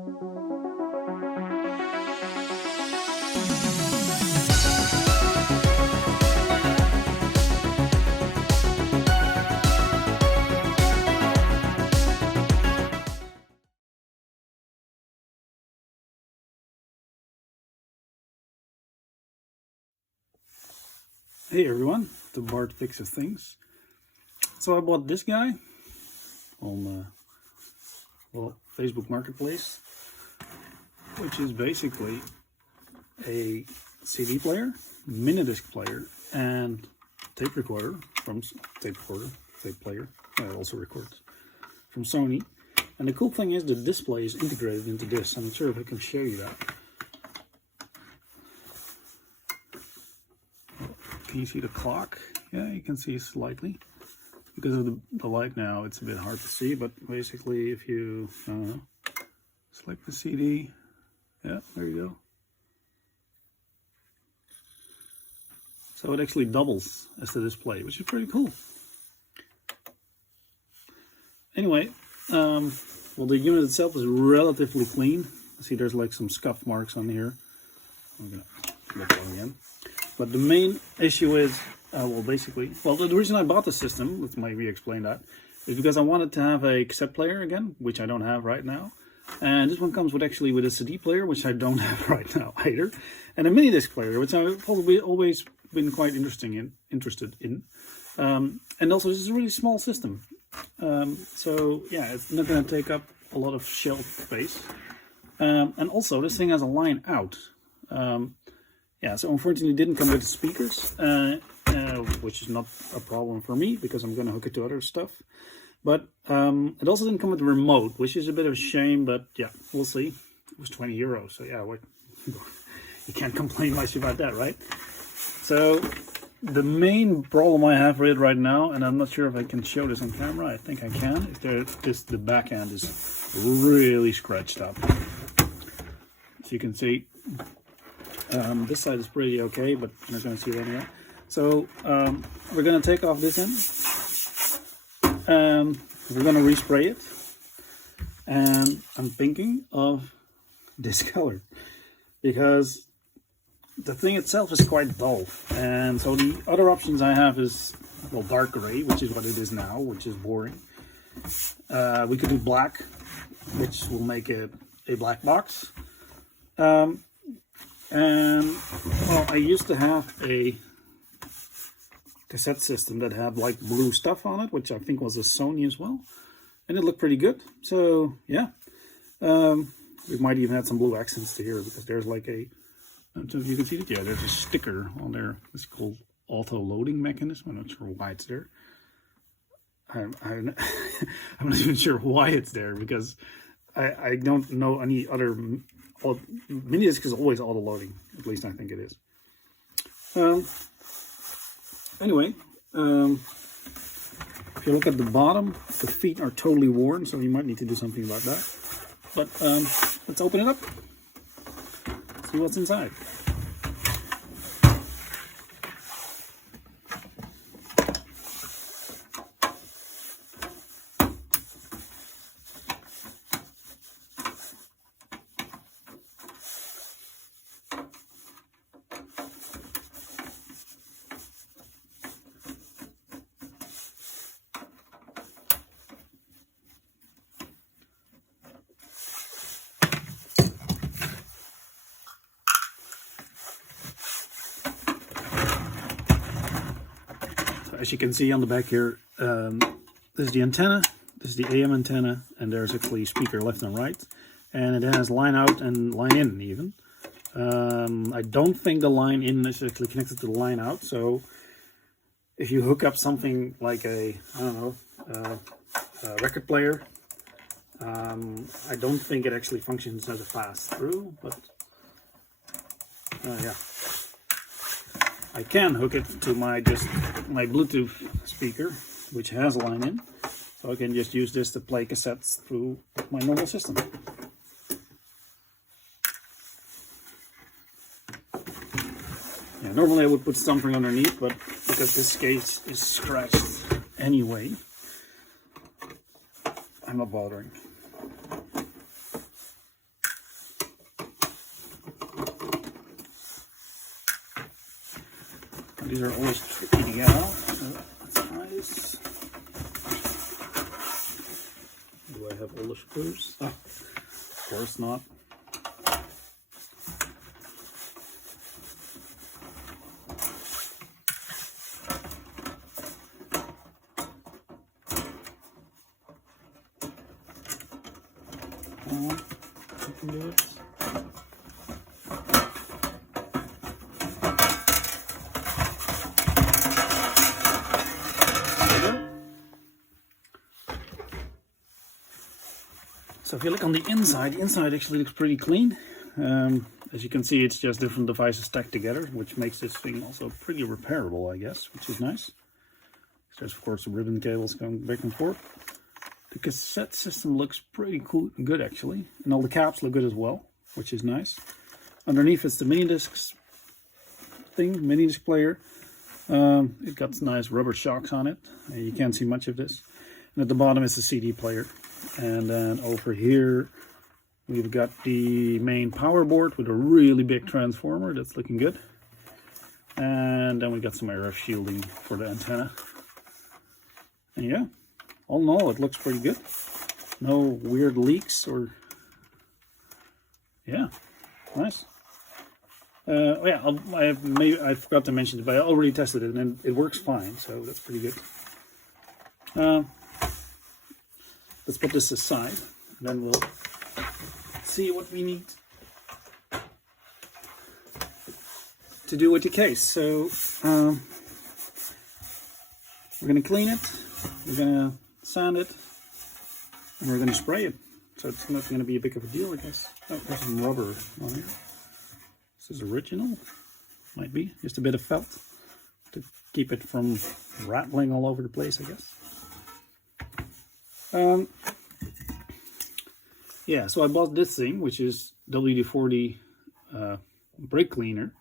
Hey everyone, the Bart Fixes Things. So I bought this guy on Facebook Marketplace, which is basically a CD player, Minidisc player, and tape recorder tape player. It also records from Sony. And the cool thing is the display is integrated into this. I'm not sure if I can show you that. Can you see the clock? Yeah, you can see slightly. Because of the light now, it's a bit hard to see, but basically if you select the CD, yeah, there you go. So it actually doubles as the display, which is pretty cool. Anyway, well, the unit itself is relatively clean. See, there's like some scuff marks on here. I'm gonna look on again. But the main issue is, the reason I bought the system, let's maybe explain that, is because I wanted to have a cassette player again, which I don't have right now. And this one comes with a CD player, which I don't have right now either. And a mini disc player, which I've probably always been quite interested in. And also, this is a really small system. So yeah, it's not going to take up a lot of shelf space. And also, this thing has a line out. Yeah, so unfortunately it didn't come with speakers, which is not a problem for me because I'm going to hook it to other stuff. But it also didn't come with a remote, which is a bit of a shame, but yeah, we'll see. It was 20 euros, so yeah, you can't complain much about that, right? So the main problem I have with it right now, and I'm not sure if I can show this on camera, I think I can, is the back end is really scratched up. So you can see, this side is pretty okay, but I'm not going to see it anyway. So we're going to take off this end. We're going to respray it. And I'm thinking of this color. Because the thing itself is quite dull. And so the other options I have is, well, dark gray, which is what it is now, which is boring. We could do black, which will make it a black box. And, well, I used to have a cassette system that had like blue stuff on it, which I think was a Sony as well. And it looked pretty good. So, yeah. We might even add some blue accents to here because there's like a, I don't know if you can see it. Yeah, there's a sticker on there. It's called auto loading mechanism. I'm not sure why it's there. I'm not even sure why it's there because I don't know any other. Minidisc is always auto loading, at least I think it is. Anyway, if you look at the bottom, the feet are totally worn, so you might need to do something about that. But let's open it up, see what's inside. As you can see on the back here, this is the antenna, this is the AM antenna, and there's actually speaker left and right. And it has line out and line in even. I don't think the line in is actually connected to the line out, so if you hook up something like a, I don't know, a record player, I don't think it actually functions as a pass-through, but yeah. I can hook it to my Bluetooth speaker, which has a line in, so I can just use this to play cassettes through my normal system. Yeah, normally I would put something underneath, but because this case is scratched anyway, I'm not bothering. These are always tricky to get out. So let's try this. Do I have all the screws? Oh, of course not. You can do it. So if you look on the inside actually looks pretty clean. As you can see, it's just different devices stacked together, which makes this thing also pretty repairable, I guess, which is nice. There's of course the ribbon cables going back and forth. The cassette system looks pretty cool, good actually, and all the caps look good as well, which is nice. Underneath it's the Minidisc thing, Minidisc player. It got nice rubber shocks on it. You can't see much of this. And at the bottom is the CD player. And then over here we've got the main power board with a really big transformer. That's looking good. And then we got some RF shielding for the antenna. And yeah, all in all it looks pretty good. No weird leaks or... yeah, nice. Oh yeah, I forgot to mention it, but I already tested it and it works fine, so that's pretty good. Let's put this aside, and then we'll see what we need to do with the case. So we're going to clean it, we're going to sand it, and we're going to spray it. So it's not going to be a big of a deal, I guess. Oh, there's some rubber on here. This is original, might be. Just a bit of felt to keep it from rattling all over the place, I guess. Yeah, so I bought this thing, which is WD-40 brake cleaner,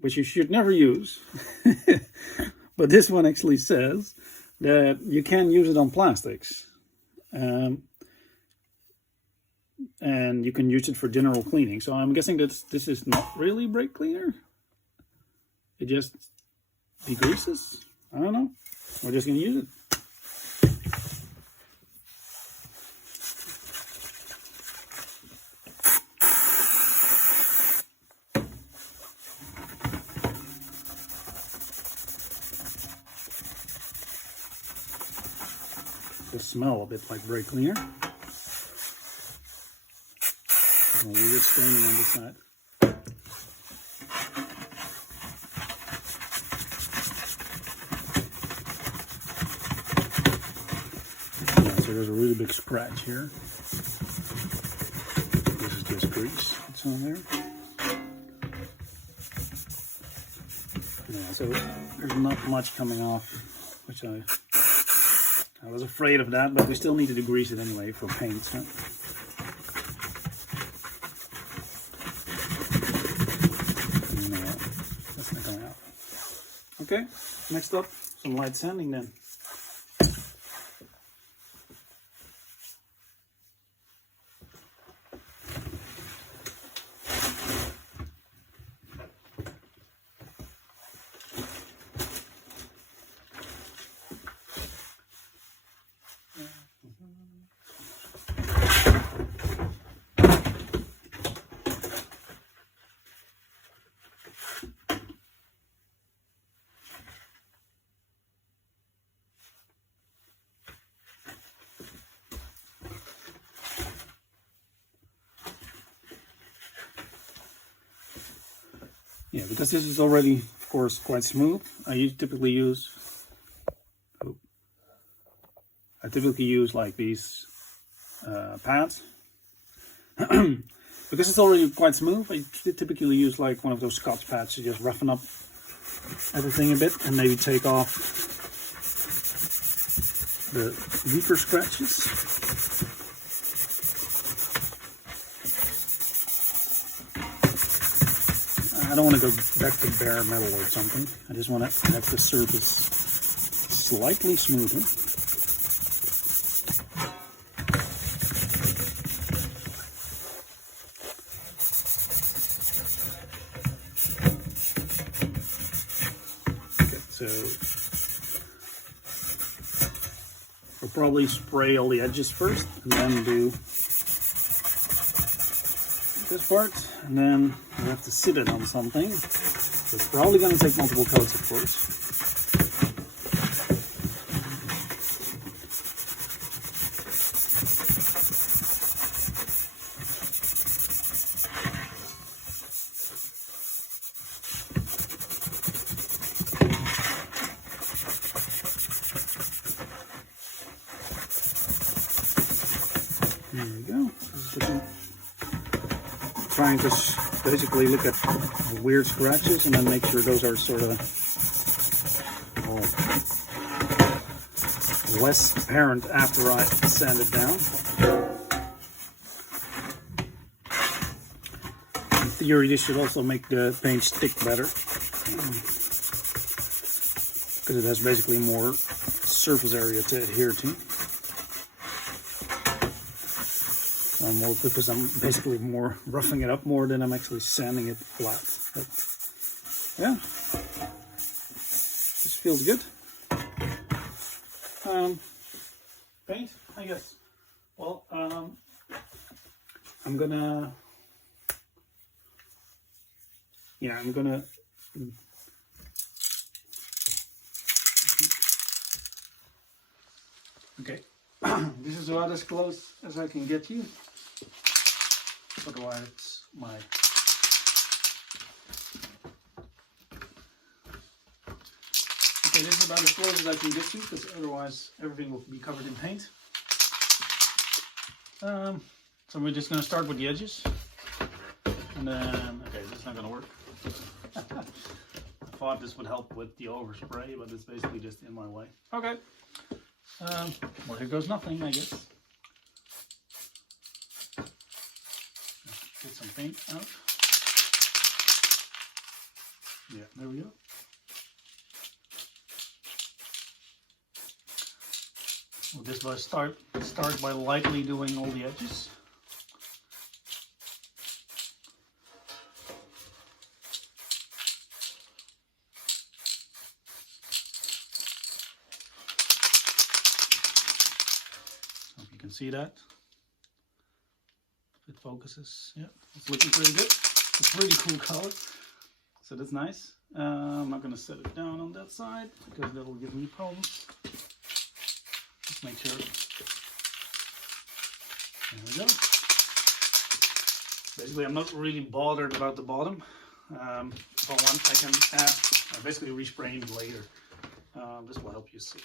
which you should never use. But this one actually says that you can use it on plastics. And you can use it for general cleaning. So I'm guessing that this is not really brake cleaner. It just degreases. I don't know. We're just going to use it. It smells a bit like brake cleaner. There's a weird staining on this side. Yeah, so there's a really big scratch here. This is just grease that's on there. Yeah, so there's not much coming off, which I was afraid of that, but we still need to degrease it anyway for paint. So. No, that's not coming out. Okay, next up, some light sanding then. Yeah, because this is already, of course, quite smooth. I typically use like these pads. Because it's already quite smooth, I typically use like one of those Scotch pads to just roughen up everything a bit and maybe take off the deeper scratches. I don't want to go back to bare metal or something. I just want to have the surface slightly smoother. So we'll probably spray all the edges first, and then do this part, and then we have to sit it on something. So it's probably going to take multiple coats, of course. There we go. Trying to basically look at weird scratches and then make sure those are sort of less apparent after I sand it down. In theory, this should also make the paint stick better, because it has basically more surface area to adhere to. Because I'm basically more roughing it up more than I'm actually sanding it flat. But yeah, this feels good. Paint, I guess. Well, I'm gonna okay. This is about as close as I can get you. Otherwise, it's my okay. This is about as close as I can get you, because otherwise everything will be covered in paint. So we're just going to start with the edges, and then okay, this is not going to work. I thought this would help with the overspray, but it's basically just in my way. Okay. Well, here goes nothing, I guess. Get some paint out. Yeah, there we go. We'll just start by lightly doing all the edges. Hope you can see that. It focuses. Yeah, it's looking pretty good. It's really cool color, so that's nice. I'm not going to set it down on that side because that will give me problems. Just make sure. There we go. Basically, I'm not really bothered about the bottom. If I want, I can add, basically respraying later. This will help you see.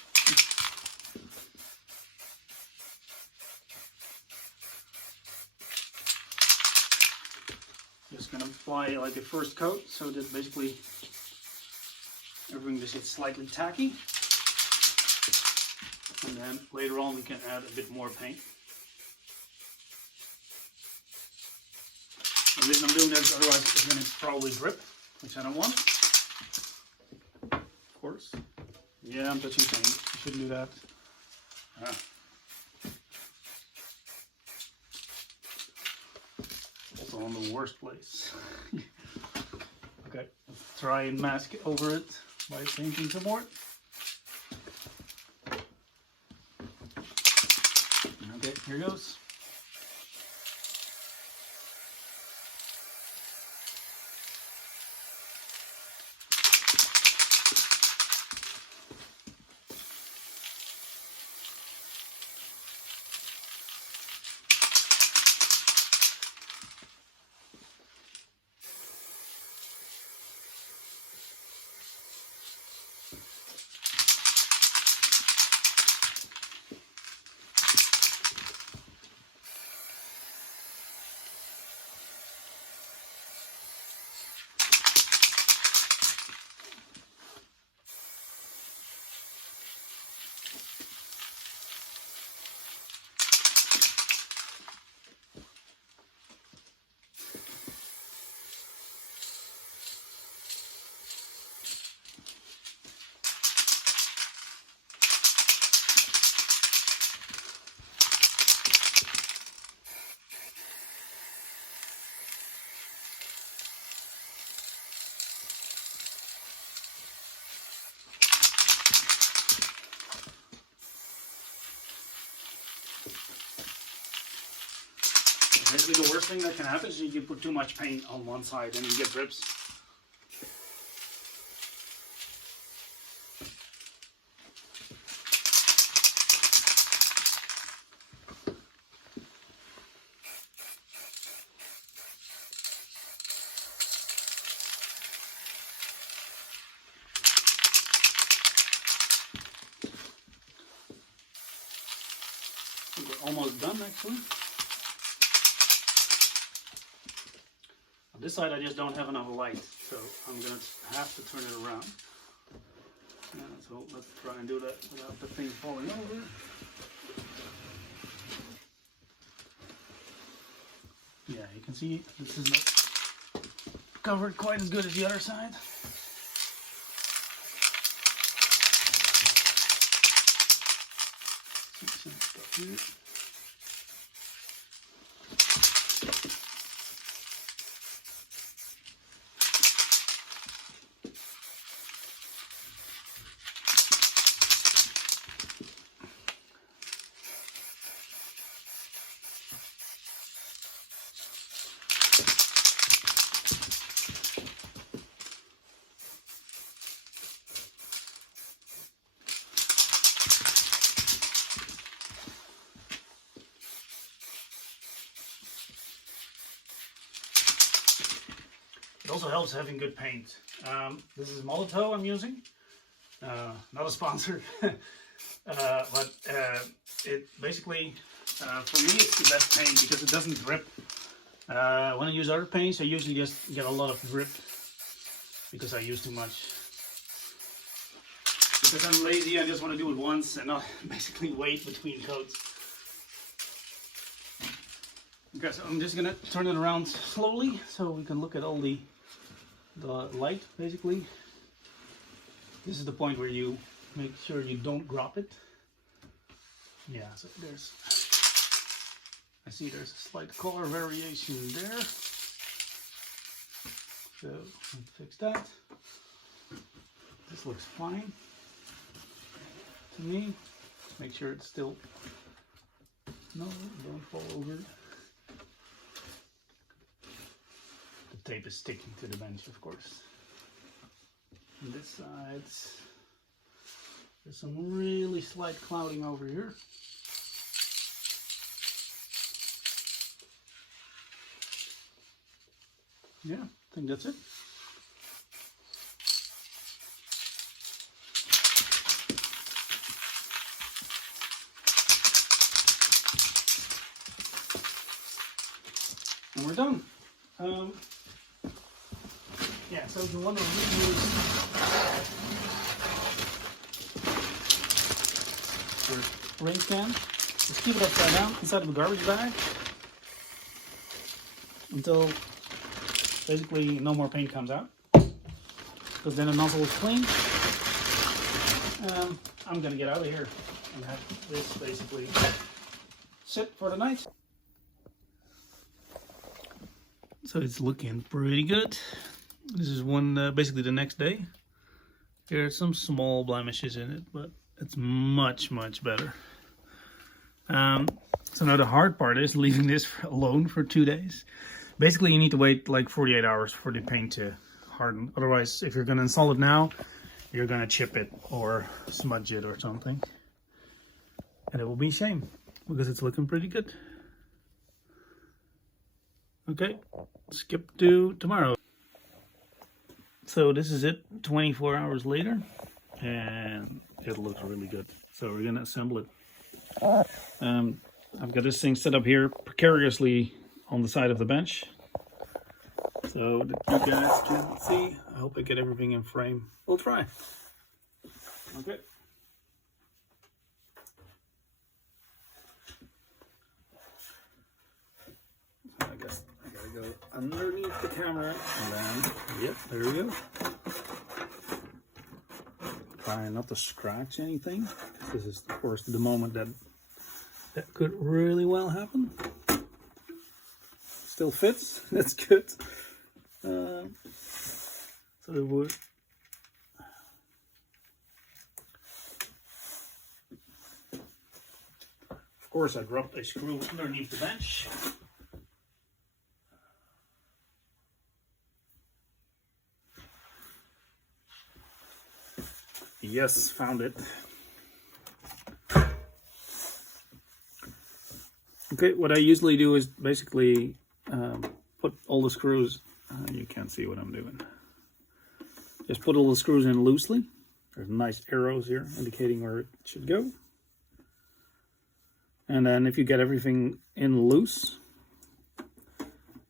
Just gonna apply like a first coat, so that basically everything just gets slightly tacky, and then later on we can add a bit more paint. The reason I'm doing that is otherwise it's gonna probably drip, which I don't want. Of course. Yeah, I'm touching paint. You shouldn't do that. On the worst place. Okay, let's try and mask it over it by painting some more. Okay, here goes. Basically, the worst thing that can happen is you can put too much paint on one side and you get drips. We're almost done actually. On this side I just don't have enough light, so I'm gonna have to turn it around. Yeah, so let's try and do that without the thing falling over. Yeah, you can see this is not covered quite as good as the other side. Some stuff here. It also helps having good paint. This is Molotov I'm using, not a sponsor, but it basically, for me it's the best paint because it doesn't drip. When I use other paints I usually just get a lot of drip because I use too much. Because I'm lazy, I just want to do it once and not basically wait between coats. Okay, so I'm just gonna turn it around slowly so we can look at all the light. Basically, this is the point where you make sure you don't drop it. Yeah, so I see there's a slight color variation there. So let's fix that. This looks fine to me. Make sure it's still, no, don't fall over. Tape is sticking to the bench, of course. On this side, there's some really slight clouding over here. Yeah, I think that's it. And we're done. Yeah, so if you want to reuse your ring can, just keep it upside down inside of a garbage bag until basically no more paint comes out, because then the nozzle is clean. I'm gonna get out of here and have this basically sit for the night. So it's looking pretty good. This is one, basically the next day. There are some small blemishes in it, but it's much, much better. So now the hard part is leaving this alone for 2 days. Basically, you need to wait like 48 hours for the paint to harden. Otherwise, if you're going to install it now, you're going to chip it or smudge it or something. And it will be a shame because it's looking pretty good. Okay, skip to tomorrow. So this is it 24 hours later, and it looks really good. So we're gonna assemble it. I've got this thing set up here precariously on the side of the bench, so that you guys can see. I hope I get everything in frame. We'll try. Okay. I guess I gotta go underneath the camera and then, yep, there we go. Try not to scratch anything. This is, of course, the moment that could really well happen. Still fits, that's good. So the wood. Of course, I dropped a screw underneath the bench. Yes, found it. Okay, what I usually do is basically put all the screws, you can't see what I'm doing. Just put all the screws in loosely. There's nice arrows here indicating where it should go. And then if you get everything in loose,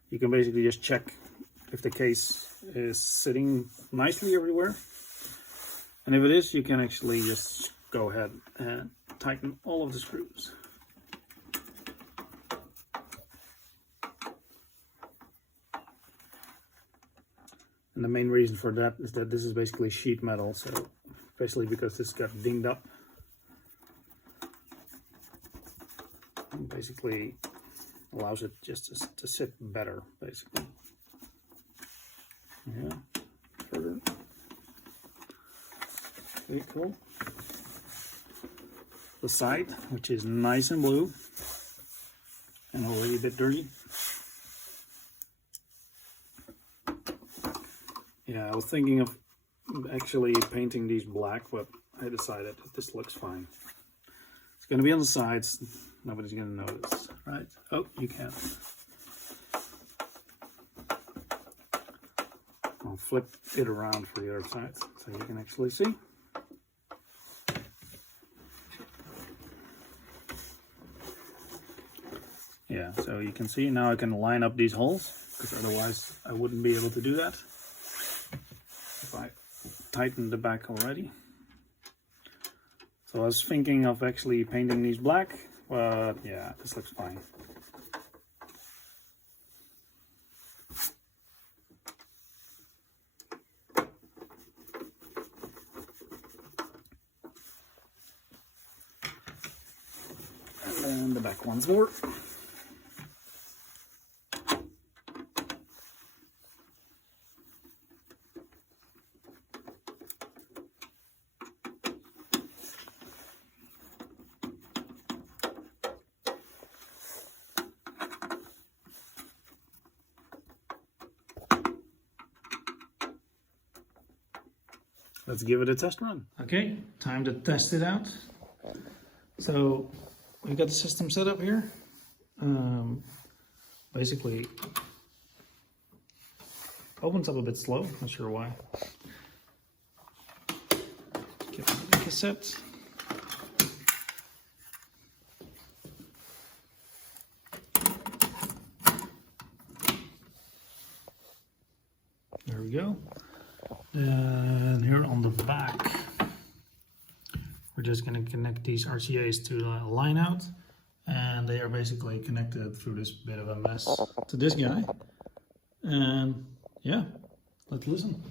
you can basically just check if the case is sitting nicely everywhere. And if it is, you can actually just go ahead and tighten all of the screws. And the main reason for that is that this is basically sheet metal, so basically because this got dinged up, and basically allows it just to sit better, basically. Yeah, further. Okay, cool. The side, which is nice and blue and already a bit dirty. Yeah, I was thinking of actually painting these black, but I decided that this looks fine. It's going to be on the sides. Nobody's going to notice, right? Oh, you can. I'll flip it around for the other side so you can actually see. Yeah, so you can see now I can line up these holes, because otherwise I wouldn't be able to do that if I tightened the back already. So I was thinking of actually painting these black, but yeah, this looks fine. And then the back once more. Let's give it a test run. Okay, time to test it out. So we've got the system set up here. Basically, opens up a bit slow, not sure why. Get the cassette. There we go. And here on the back, we're just going to connect these RCAs to the line out, and they are basically connected through this bit of a mess to this guy. And yeah, let's listen.